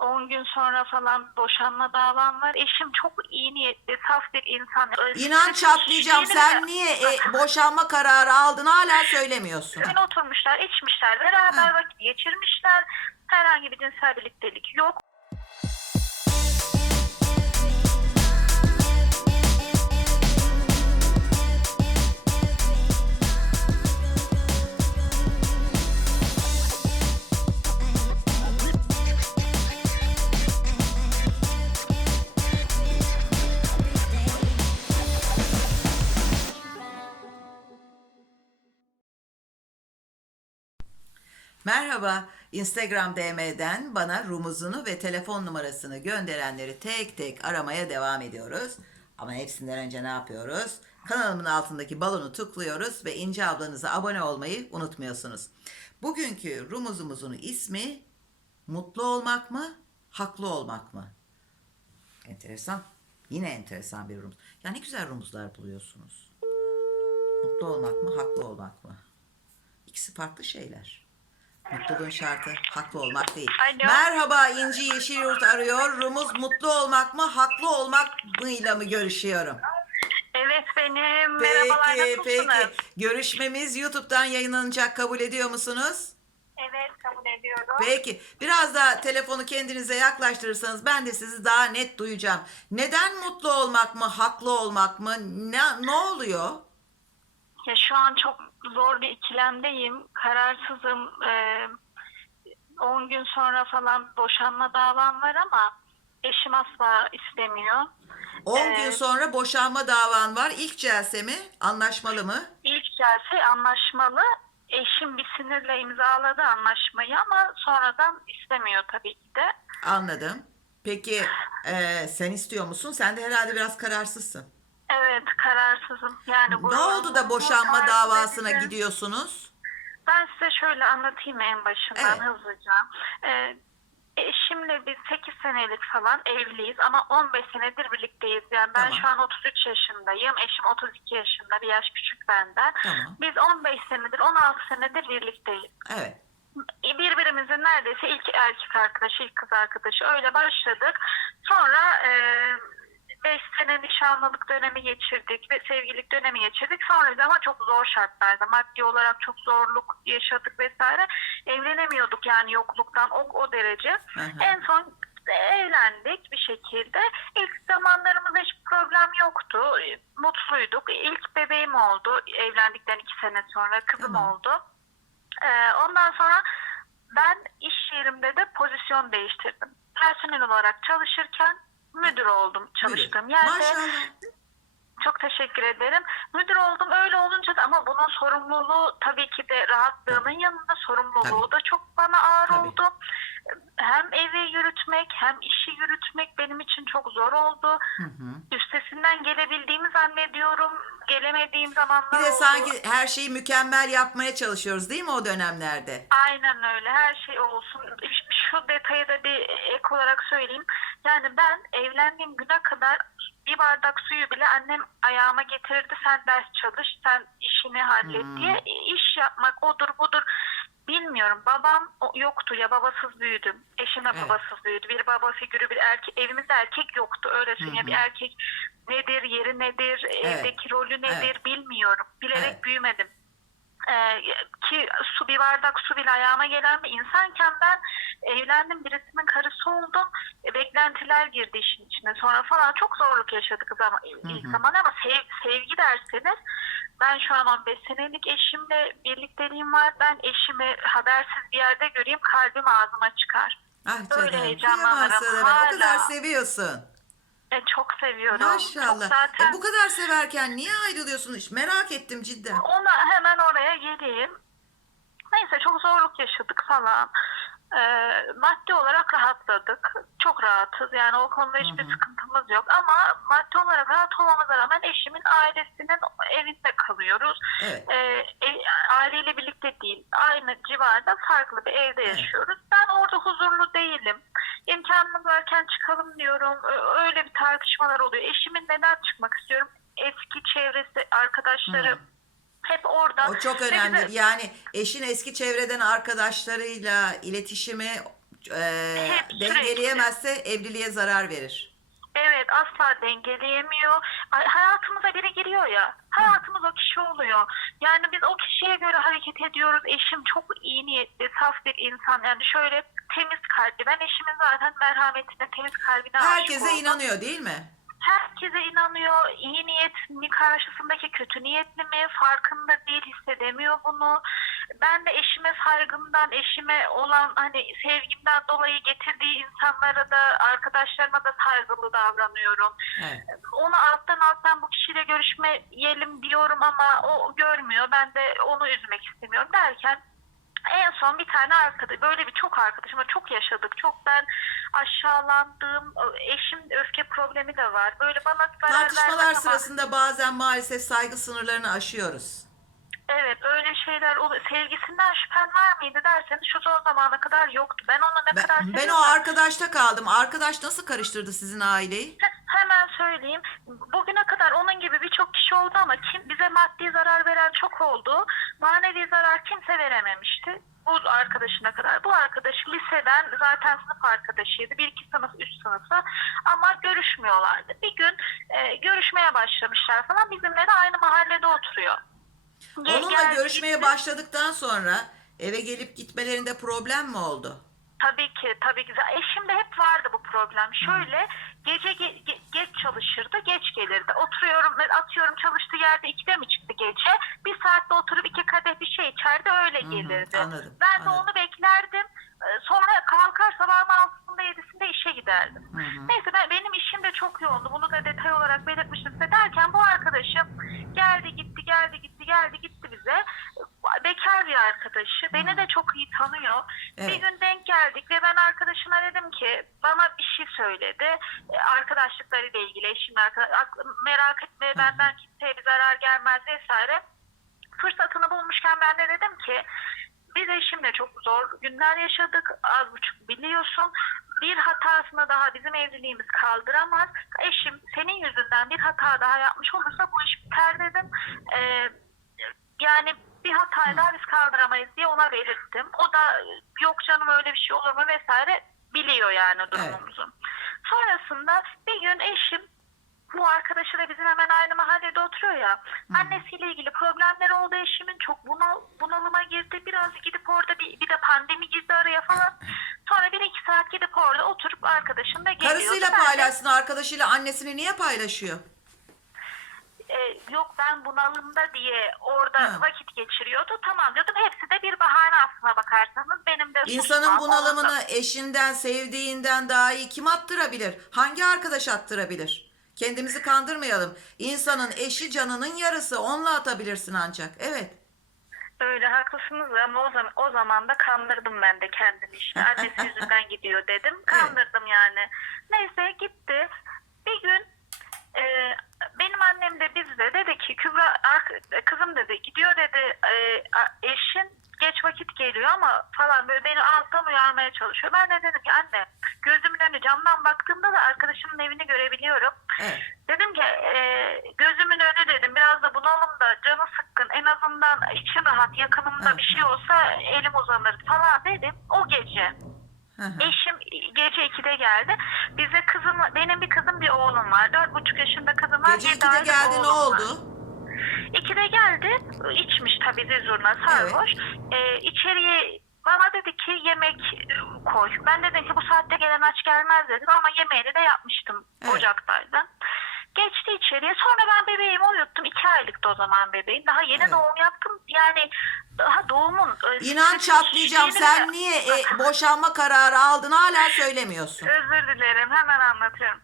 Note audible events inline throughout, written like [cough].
10 gün sonra falan boşanma davam var. Eşim çok iyi niyetli, saf bir insan. İnan çatlayacağım. Sen niye e, boşanma kararı aldın hala söylemiyorsun. Gün oturmuşlar, içmişler, beraber Ha. vakit geçirmişler. Herhangi bir cinsel birliktelik yok. Merhaba. Instagram DM'den bana rumuzunu ve telefon numarasını gönderenleri tek tek aramaya devam ediyoruz. Ama hepsinden önce ne yapıyoruz? Kanalımın altındaki balonu tıklıyoruz ve İnce ablanıza abone olmayı unutmuyorsunuz. Bugünkü rumuzumuzun ismi mutlu olmak mı, haklı olmak mı? Enteresan. Yine enteresan bir rumuz. Ya ne güzel rumuzlar buluyorsunuz. Mutlu olmak mı, haklı olmak mı? İkisi farklı şeyler. Mutluluğun şartı haklı olmak değil. Alo. Merhaba İnci Yeşilyurt arıyor. Rumuz mutlu olmak mı, haklı olmak mıyla mı görüşüyorum? Evet benim. Merhabalar Peki, nasılsınız? peki. Görüşmemiz YouTube'dan yayınlanacak. Kabul ediyor musunuz? Evet kabul ediyorum. Peki. Biraz da telefonu kendinize yaklaştırırsanız ben de sizi daha net duyacağım. Neden mutlu olmak mı, haklı olmak mı? Ne, ne oluyor? Ya şu an çok zor bir ikilemdeyim. Kararsızım. Ee, 10 gün sonra falan boşanma davam var ama eşim asla istemiyor. 10 Ee, gün sonra boşanma davan var. İlk celse mi? Anlaşmalı mı? İlk gelse anlaşmalı. Eşim bir sinirle imzaladı anlaşmayı ama sonradan istemiyor tabii ki de. Anladım. Peki e, sen istiyor musun? Sen de herhalde biraz kararsızsın. Evet kararsızım. Yani bu Ne oldu da boşanma davasına dediğim- gidiyorsunuz? Ben size şöyle anlatayım en başından Evet. hızlıca. Ee, eşimle biz 8 senelik falan evliyiz ama 15 senedir birlikteyiz. Yani ben Tamam. şu an 33 yaşındayım. Eşim 32 yaşında. Bir yaş küçük benden. Tamam. Biz 15 senedir, 16 senedir birlikteyiz. Evet. birbirimizin neredeyse ilk erkek arkadaşı, ilk kız arkadaşı öyle başladık. Sonra 5 sene nişanlılık dönemi geçirdik ve sevgililik dönemi geçirdik. Sonra ama çok zor şartlarda maddi olarak çok zorluk yaşadık vesaire. Evlenemiyorduk yani yokluktan o, o derece. Hı hı. En son evlendik bir şekilde. İlk zamanlarımızda hiç problem yoktu. Mutluyduk. İlk bebeğim oldu evlendikten iki sene sonra. Kızım Tamam. oldu. Ee, ondan sonra ben iş yerimde de pozisyon değiştirdim. Personel olarak çalışırken müdür oldum çalıştığım yerde. Maşallah. Çok teşekkür ederim. Müdür oldum öyle olunca da ama bunun sorumluluğu tabii ki de rahatlığının yanında sorumluluğu Tabii. da çok bana ağır Tabii. oldu. Hem evi yürütmek hem işi yürütmek benim için çok zor oldu. Hı hı. Üstesinden gelebildiğimi zannediyorum. Gelemediğim zamanlar Bir de oldu. sanki her şeyi mükemmel yapmaya çalışıyoruz değil mi o dönemlerde? Aynen öyle. Her şey olsun. Şu detayı da bir ek olarak söyleyeyim. Yani ben evlendiğim güne kadar bir bardak suyu bile annem ayağıma getirirdi. Sen ders çalış, sen işini hallet Hmm. diye. İş yapmak odur budur. Bilmiyorum. Babam yoktu ya babasız büyüdüm. Eşim de Evet. babasız büyüdü. Bir baba figürü bir erkek. Evimizde erkek yoktu. Öyle söyleyeyim. Hı Bir erkek nedir, yeri nedir, evdeki rolü nedir Evet. bilmiyorum. Bilerek Evet. büyümedim. Ee, ki su bir bardak su bile ayağıma gelen bir insanken ben evlendim birisinin karısı oldum E, beklentiler girdi işin içine sonra falan çok zorluk yaşadık zaman, ilk zaman ama sev- sevgi derseniz ben şu an 15 senelik eşimle birlikteliğim var ben eşimi habersiz bir yerde göreyim kalbim ağzıma çıkar Ah Öyle canım. heyecanlanırım. kıyamam sana. O kadar seviyorsun. E, çok seviyorum Maşallah. çok zaten E, bu kadar severken niye ayrılıyorsun? Hiç merak ettim cidden. Ona hemen oraya geleyim. Neyse çok zorluk yaşadık falan. Ee, maddi olarak rahatladık. Çok rahatız. Yani o konuda hiçbir Hı hı. sıkıntımız yok. Ama maddi olarak rahat olmamıza rağmen eşimin ailesinin evinde kalıyoruz. Evet. Ee, e- aileyle birlikte değil. Aynı civarda farklı bir evde Evet. yaşıyoruz. Ben orada huzurlu değilim. İmkanımız varken çıkalım diyorum. Öyle bir tartışmalar oluyor. Eşimin neden çıkmak istiyorum? Eski çevresi, arkadaşları Hı. Hep orada. O çok önemli. bize- Yani eşin eski çevreden arkadaşlarıyla iletişimi Ee, Hep sürekli. dengeleyemezse evliliğe zarar verir. Evet asla dengeleyemiyor. Ay, Hayatımıza biri giriyor ya. Hayatımız o kişi oluyor. Yani biz o kişiye göre hareket ediyoruz. Eşim çok iyi niyetli, saf bir insan. Yani şöyle temiz kalpli. Ben eşimin zaten merhametine, temiz kalbine aşık Herkese oldum. inanıyor değil mi? Herkese inanıyor. İyi niyet mi karşısındaki kötü niyetli mi farkında değil hissedemiyor bunu. Ben de eşime saygımdan, eşime olan hani sevgimden dolayı getirdiği insanlara da arkadaşlarıma da saygılı davranıyorum. Evet. Onu alttan alttan bu kişiyle görüşmeyelim diyorum ama o görmüyor. Ben de onu üzmek istemiyorum derken en son bir tane arkadaş, böyle bir çok arkadaşımla çok yaşadık. Çok ben aşağılandım. Eşim öfke problemi de var. Böyle bana zarar Tartışmalar vermez ama- sırasında bazen maalesef saygı sınırlarını aşıyoruz. Evet öyle şeyler oluyor. Sevgisinden şüphen var mıydı derseniz şu son zamana kadar yoktu. Ben ona ne kadar Ben, ben o arkadaşta kaldım. Arkadaş nasıl karıştırdı sizin aileyi? Hemen söyleyeyim. Bugüne kadar onun gibi birçok kişi oldu ama kim bize maddi zarar veren çok oldu. Manevi zarar kimse verememişti. Bu arkadaşına kadar. Bu arkadaş liseden zaten sınıf arkadaşıydı. Bir iki sınıf üst sınıfı ama görüşmüyorlardı. Bir gün e, görüşmeye başlamışlar falan. Bizimle de aynı mahallede oturuyor. Onunla görüşmeye başladıktan sonra eve gelip gitmelerinde problem mi oldu? Tabii ki, tabii ki. Eşimde hep vardı bu problem. Şöyle gece ge- ge- geç çalışırdı, geç gelirdi. Oturuyorum, atıyorum çalıştığı yerde ikide mi çıktı gece? Bir saatte oturup iki kadeh bir şey içerdi, öyle hı, gelirdi. anladım, ben de anladım. onu beklerdim. Ee, Sonra kalkar sabahın altısında yedisinde işe giderdim. Hı hı. Neyse ben, benim işim de çok yoğundu. Bunu da detay olarak belirtmiştim size derken bu arkadaşım geldi gitti geldi gitti geldi gitti bize. Bekar bir arkadaşı. Beni de çok iyi tanıyor. Evet. Bir gün denk geldik ve ben arkadaşına dedim ki bana bir şey söyledi. E, Arkadaşlıklarıyla ilgili eşimle merak etme benden kimseye bir zarar gelmez vesaire. Fırsatını bulmuşken ben de dedim ki biz eşimle çok zor günler yaşadık. Az buçuk biliyorsun. Bir hatasını daha bizim evliliğimiz kaldıramaz. Eşim senin yüzünden bir hata daha yapmış olursa bu iş biter dedim. Ee, yani bir hatayı daha biz kaldıramayız diye ona belirttim. O da yok canım öyle bir şey olur mu vesaire biliyor yani durumumuzu. Sonrasında bir gün eşim bu arkadaşı da bizim hemen aynı mahallede oturuyor ya. Annesiyle ilgili problemleri oldu eşimin. Çok bunal, bunalıma girdi. Biraz gidip orada bir, bir de pandemi girdi araya falan. Sonra bir iki saat gidip orada oturup arkadaşım da geliyor. Karısıyla paylaşsın, arkadaşıyla annesini niye paylaşıyor? E, yok ben bunalımda diye orada Ha. vakit geçiriyordu. Tamam diyordum. Hepsi de bir bahane aslına bakarsanız. Benim de İnsanın bunalımını eşinden, sevdiğinden daha iyi kim attırabilir? Hangi arkadaş attırabilir? Kendimizi kandırmayalım. İnsanın eşi canının yarısı. Onunla atabilirsin ancak. Evet. Öyle haklısınız ama o zaman, o zaman da kandırdım ben de kendimi işte. Annesi [laughs] yüzünden gidiyor dedim. Kandırdım yani. Neyse gitti. Bir gün e, benim annem de bizde dedi ki Kübra kızım dedi gidiyor dedi e, a- eşin geç vakit geliyor ama falan böyle beni alttan uyarmaya çalışıyor. Ben de dedim ki anne gözümün önü camdan baktığımda da arkadaşımın evini görebiliyorum. Evet. Dedim ki e, gözümün önü dedim biraz da bunalımda canı sıkkın en azından içi rahat yakınımda Evet. bir şey olsa elim uzanır falan dedim. O gece Hı hı. eşim gece 2'de geldi. Bize kızım benim bir kızım bir oğlum var. Dört buçuk yaşında kızım var. Gece bir 2'de tane de geldi ne oğlum var. oldu? İkide geldi. içmiş tabii zizurna sarhoş. Ee, içeriye bana dedi ki yemek koy. Ben dedim ki bu saatte gelen aç gelmez dedim ama yemeğini de yapmıştım Evet. ocaktaydı. Geçti içeriye. Sonra ben bebeğimi uyuttum. iki aylıktı o zaman bebeğim. Daha yeni Evet. doğum yaptım. Yani daha doğumun... İnan çatlayacağım. Sen bile- niye e, boşanma kararı aldın hala söylemiyorsun. Özür dilerim. Hemen anlatıyorum.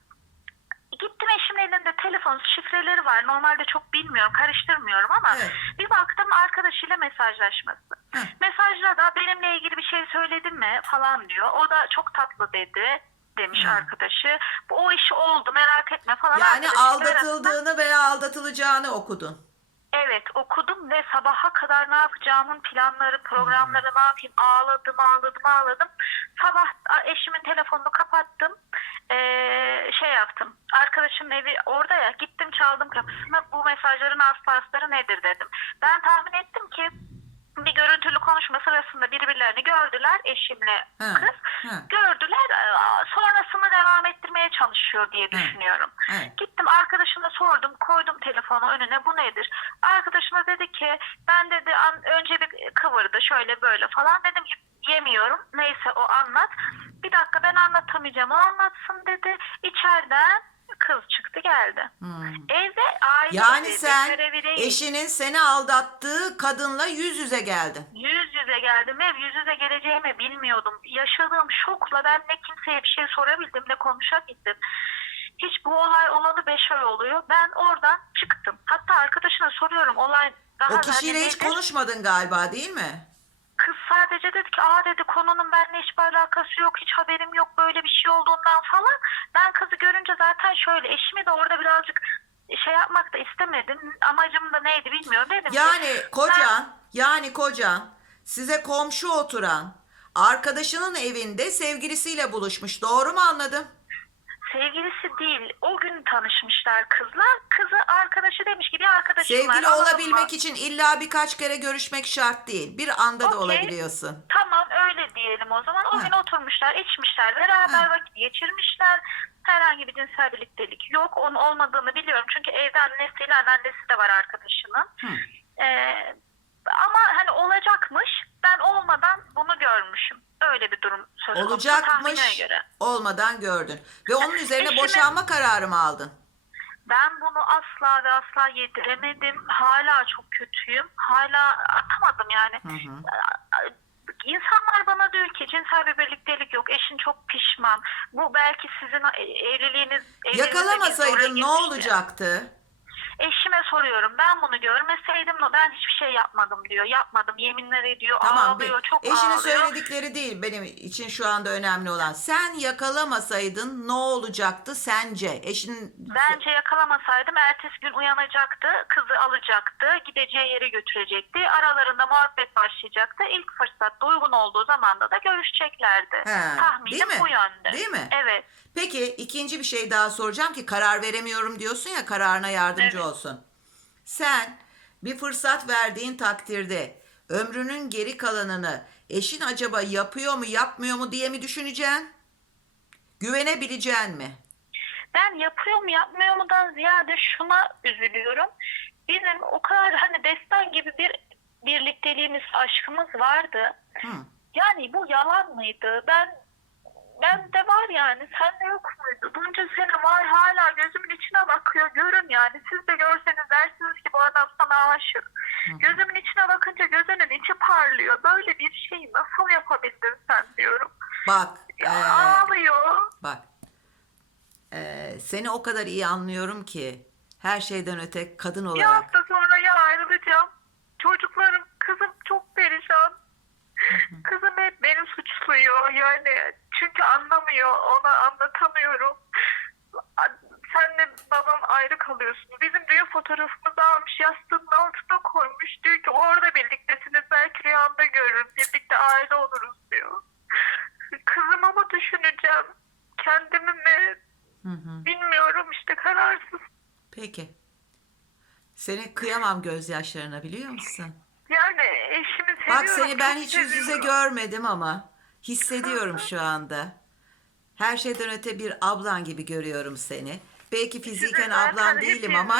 Gittim eşimin elinde telefon şifreleri var. Normalde çok bilmiyorum, karıştırmıyorum ama Evet. bir baktım arkadaşıyla mesajlaşması. Heh. Mesajda da benimle ilgili bir şey söyledin mi falan diyor. O da çok tatlı dedi demiş Hı. arkadaşı. Bu o iş oldu merak etme falan. Yani aldatıldığını veya aldatılacağını okudun. Evet okudum ve sabaha kadar ne yapacağımın planları, programları ne yapayım ağladım ağladım ağladım. Sabah eşimin telefonunu kapattım. Ee, şey yaptım. Arkadaşımın evi orada ya gittim çaldım kapısına bu mesajların aslı nedir dedim. Ben tahmin ettim ki bir görüntülü konuşma sırasında birbirlerini gördüler eşimle Hı. kız. Ha. Gördüler e, sonrasını devam ettirmeye çalışıyor diye düşünüyorum. Evet. Gittim arkadaşına sordum koydum telefonu önüne bu nedir? Arkadaşına dedi ki ben dedi önce bir kıvırdı şöyle böyle falan dedim yemiyorum neyse o anlat. Bir dakika ben anlatamayacağım o anlatsın dedi. İçeriden kız çıktı geldi. Hmm. Evde aile Yani dedi, sen eşinin seni aldattığı kadınla yüz yüze geldin. Yüz yüze geldim ev yüz yüze geleceğimi bilmiyordum. Yaşadığım şokla ben ne kimseye bir şey sorabildim ne konuşabildim. Hiç bu olay olalı beş ay oluyor. Ben oradan çıktım. Hatta arkadaşına soruyorum olay daha O kişiyle hiç nedir? konuşmadın galiba değil mi? Kız sadece dedi ki aa dedi konunun benimle hiçbir alakası yok. Hiç haberim yok böyle bir şey olduğundan falan. Ben kızı görünce zaten şöyle eşimi de orada birazcık şey yapmak da istemedim. Amacım da neydi bilmiyorum. Dedim ki, Yani ben- kocan, yani kocan size komşu oturan arkadaşının evinde sevgilisiyle buluşmuş. Doğru mu anladım? Sevgilisi değil. O gün tanışmışlar kızla. Kızı arkadaşı demiş ki bir arkadaşım var. Sevgili anladın olabilmek mı? için illa birkaç kere görüşmek şart değil. Bir anda da Okey. olabiliyorsun. Tamam öyle diyelim o zaman. O Ha. gün oturmuşlar, içmişler, beraber Ha. vakit geçirmişler. Herhangi bir cinsel birliktelik yok. Onun olmadığını biliyorum. Çünkü evde annesiyle anneannesi de var arkadaşının. Hı. Ee, ama hani olacakmış. Ben olmadan bunu görmüşüm. Öyle bir durum söz konusu. Olacakmış göre. olmadan gördün. Ve onun [laughs] üzerine Eşime- boşanma kararı mı aldın? Ben bunu asla ve asla yediremedim. Hala çok kötüyüm. Hala atamadım yani. İnsanlar bana diyor ki cinsel bir birliktelik yok. Eşin çok pişman. Bu belki sizin evliliğiniz... evliliğinize Yakalamasaydın oraya ne girmişti. olacaktı? Eşime soruyorum. Ben bunu görmeseydim ben hiçbir şey yapmadım diyor. Yapmadım. Yeminler ediyor. Tamam. bir- ağlıyor. Çok Eşinin ağlıyor. söyledikleri değil benim için şu anda önemli olan. Sen yakalamasaydın ne olacaktı sence? Eşin Bence yakalamasaydım ertesi gün uyanacaktı, kızı alacaktı, gideceği yere götürecekti. Aralarında muhabbet başlayacaktı. İlk fırsatta uygun olduğu zamanda da görüşeceklerdi. He, Tahminim değil mi? bu yönde. Değil mi? Evet. Peki ikinci bir şey daha soracağım ki karar veremiyorum diyorsun ya kararına yardımcı Evet. Olsun. Sen bir fırsat verdiğin takdirde ömrünün geri kalanını eşin acaba yapıyor mu yapmıyor mu diye mi düşüneceksin? Güvenebileceksin mi? Ben yapıyor mu yapmıyor mudan ziyade şuna üzülüyorum. Bizim o kadar hani destan gibi bir birlikteliğimiz, aşkımız vardı. Hı. Yani bu yalan mıydı? Ben ben de var yani. Sen de yok muydu? Bunca sene var hala gözümün içine bakıyor. Görün yani. Siz de görseniz dersiniz ki bu adam sana aşık. Gözümün içine bakınca gözünün içi parlıyor. Böyle bir şeyi nasıl yapabildin sen diyorum. Bak, Ya, eee, ağlıyor. bak. Eee, seni o kadar iyi anlıyorum ki her şeyden öte kadın olarak ya ayrılacağım. Çocuklarım, kızım çok perişan. Kızım hep beni suçluyor yani. Çünkü anlamıyor, ona anlatamıyorum. Senle babam ayrı kalıyorsun. Bizim diyor fotoğrafımızı almış, yastığının altına koymuş. Diyor ki orada birliktesiniz, belki görürüm. Birlikte aile oluruz diyor. Kızımı mı düşüneceğim? Kendimi mi? Hı hı. Bilmiyorum işte kararsız. Peki. Seni kıyamam gözyaşlarına biliyor musun? Yani eşimi seviyorum. Bak seni ben hiç yüz yüze görmedim ama hissediyorum şu anda. Her şeyden öte bir ablan gibi görüyorum seni. Belki fiziken ablan değilim ama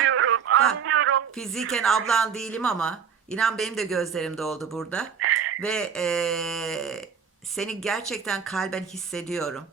bak, anlıyorum. fiziken ablan değilim ama inan benim de gözlerim doldu burada ve eee, seni gerçekten kalben hissediyorum.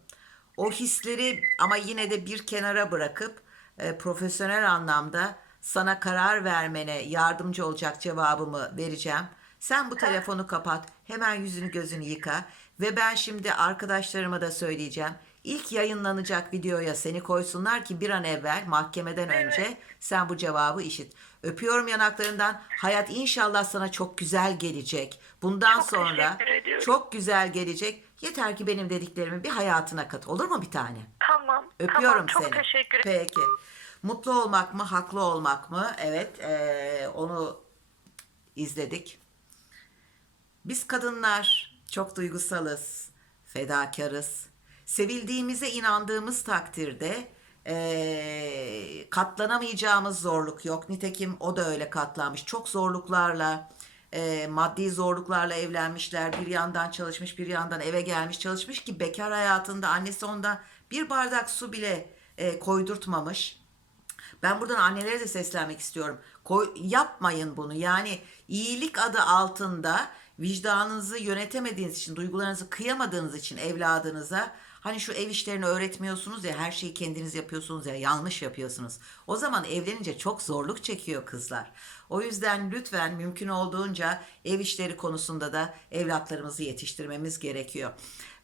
O hisleri ama yine de bir kenara bırakıp e, profesyonel anlamda sana karar vermene yardımcı olacak cevabımı vereceğim. Sen bu telefonu kapat, hemen yüzünü gözünü yıka ve ben şimdi arkadaşlarıma da söyleyeceğim. İlk yayınlanacak videoya seni koysunlar ki bir an evvel mahkemeden önce sen bu cevabı işit. Öpüyorum yanaklarından. Hayat inşallah sana çok güzel gelecek. Bundan Çok sonra çok güzel gelecek. Yeter ki benim dediklerimi bir hayatına kat. Olur mu bir tane? Tamam. Öpüyorum tamam, çok seni. teşekkür ederim. Peki. Mutlu olmak mı, haklı olmak mı? Evet, eee, onu izledik. Biz kadınlar çok duygusalız, fedakarız. Sevildiğimize inandığımız takdirde eee, katlanamayacağımız zorluk yok. Nitekim o da öyle katlanmış. Çok zorluklarla e, maddi zorluklarla evlenmişler. Bir yandan çalışmış, bir yandan eve gelmiş çalışmış ki bekar hayatında annesi onda bir bardak su bile e, koydurtmamış. Ben buradan annelere de seslenmek istiyorum. Koy, yapmayın bunu. Yani iyilik adı altında vicdanınızı yönetemediğiniz için, duygularınızı kıyamadığınız için evladınıza hani şu ev işlerini öğretmiyorsunuz ya her şeyi kendiniz yapıyorsunuz ya yanlış yapıyorsunuz. O zaman evlenince çok zorluk çekiyor kızlar. O yüzden lütfen mümkün olduğunca ev işleri konusunda da evlatlarımızı yetiştirmemiz gerekiyor.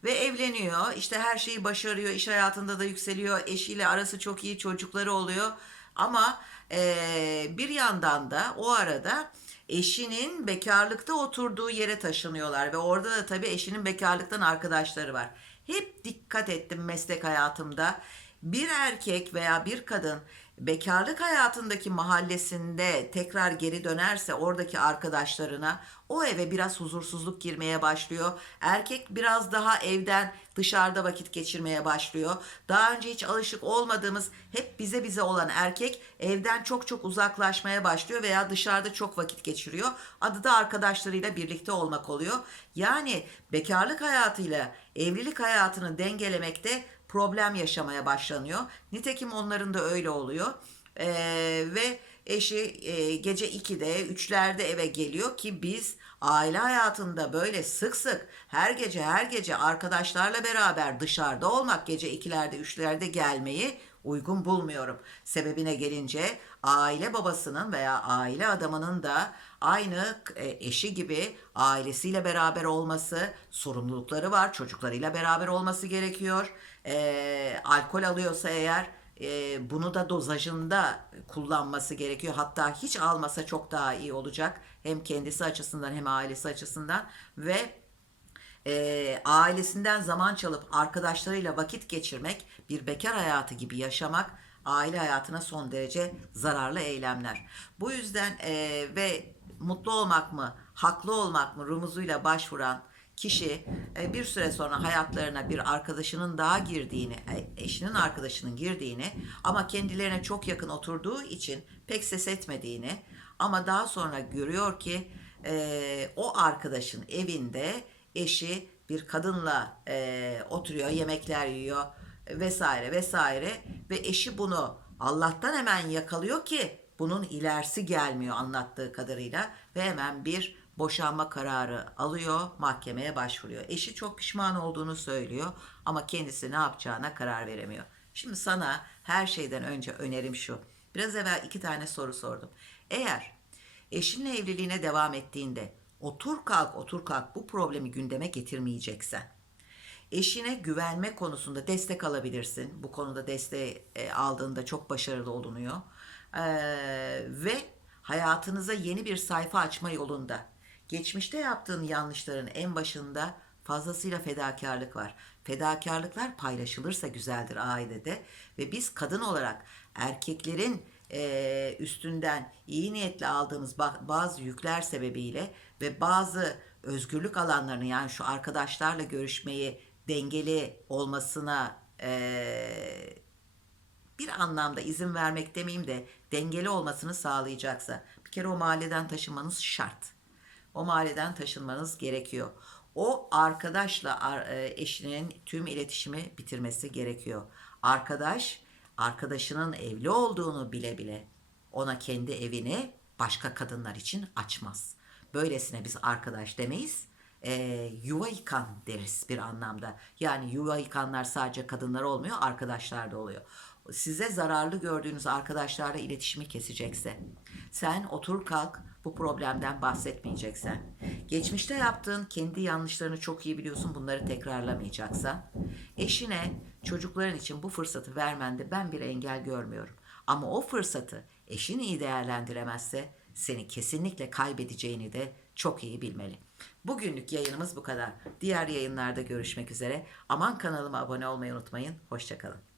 Ve evleniyor işte her şeyi başarıyor iş hayatında da yükseliyor eşiyle arası çok iyi çocukları oluyor ama eee, bir yandan da o arada eşinin bekarlıkta oturduğu yere taşınıyorlar ve orada da tabii eşinin bekarlıktan arkadaşları var. Hep dikkat ettim meslek hayatımda. Bir erkek veya bir kadın bekarlık hayatındaki mahallesinde tekrar geri dönerse oradaki arkadaşlarına o eve biraz huzursuzluk girmeye başlıyor. Erkek biraz daha evden dışarıda vakit geçirmeye başlıyor. Daha önce hiç alışık olmadığımız hep bize bize olan erkek evden çok çok uzaklaşmaya başlıyor veya dışarıda çok vakit geçiriyor. Adı da arkadaşlarıyla birlikte olmak oluyor. Yani bekarlık hayatıyla evlilik hayatını dengelemekte problem yaşamaya başlanıyor. Nitekim onların da öyle oluyor. Ee, ve eşi e, gece 2'de 3'lerde eve geliyor ki biz aile hayatında böyle sık sık her gece her gece arkadaşlarla beraber dışarıda olmak gece 2'lerde 3'lerde gelmeyi uygun bulmuyorum. Sebebine gelince aile babasının veya aile adamının da aynı e, eşi gibi ailesiyle beraber olması, sorumlulukları var, çocuklarıyla beraber olması gerekiyor. E, alkol alıyorsa eğer e, bunu da dozajında kullanması gerekiyor. Hatta hiç almasa çok daha iyi olacak. Hem kendisi açısından hem ailesi açısından ve e, ailesinden zaman çalıp arkadaşlarıyla vakit geçirmek, bir bekar hayatı gibi yaşamak aile hayatına son derece zararlı eylemler. Bu yüzden e, ve mutlu olmak mı, haklı olmak mı rumuzuyla başvuran kişi e, bir süre sonra hayatlarına bir arkadaşının daha girdiğini, e, eşinin arkadaşının girdiğini ama kendilerine çok yakın oturduğu için pek ses etmediğini ama daha sonra görüyor ki e, o arkadaşın evinde eşi bir kadınla oturuyor, yemekler yiyor vesaire vesaire ve eşi bunu Allah'tan hemen yakalıyor ki bunun ilerisi gelmiyor anlattığı kadarıyla ve hemen bir boşanma kararı alıyor, mahkemeye başvuruyor. Eşi çok pişman olduğunu söylüyor ama kendisi ne yapacağına karar veremiyor. Şimdi sana her şeyden önce önerim şu. Biraz evvel iki tane soru sordum. Eğer eşinle evliliğine devam ettiğinde otur kalk otur kalk bu problemi gündeme getirmeyeceksen eşine güvenme konusunda destek alabilirsin. Bu konuda desteği e, aldığında çok başarılı olunuyor. Ee, ve hayatınıza yeni bir sayfa açma yolunda geçmişte yaptığın yanlışların en başında fazlasıyla fedakarlık var. Fedakarlıklar paylaşılırsa güzeldir ailede ve biz kadın olarak erkeklerin üstünden iyi niyetle aldığımız ba- bazı yükler sebebiyle ve bazı özgürlük alanlarını yani şu arkadaşlarla görüşmeyi dengeli olmasına bir anlamda izin vermek demeyeyim de dengeli olmasını sağlayacaksa bir kere o mahalleden taşınmanız şart. O mahalleden taşınmanız gerekiyor. O arkadaşla ar- e, eşinin tüm iletişimi bitirmesi gerekiyor. Arkadaş arkadaşının evli olduğunu bile bile ona kendi evini başka kadınlar için açmaz. Böylesine biz arkadaş demeyiz. E, yuva yıkan deriz bir anlamda. Yani yuva yıkanlar sadece kadınlar olmuyor, arkadaşlar da oluyor. Size zararlı gördüğünüz arkadaşlarla iletişimi kesecekse, sen otur kalk bu problemden bahsetmeyeceksen, geçmişte yaptığın kendi yanlışlarını çok iyi biliyorsun bunları tekrarlamayacaksan, eşine çocukların için bu fırsatı vermende ben bir engel görmüyorum. Ama o fırsatı eşin iyi değerlendiremezse seni kesinlikle kaybedeceğini de çok iyi bilmeli. Bugünlük yayınımız bu kadar. Diğer yayınlarda görüşmek üzere. Aman kanalıma abone olmayı unutmayın. Hoşçakalın.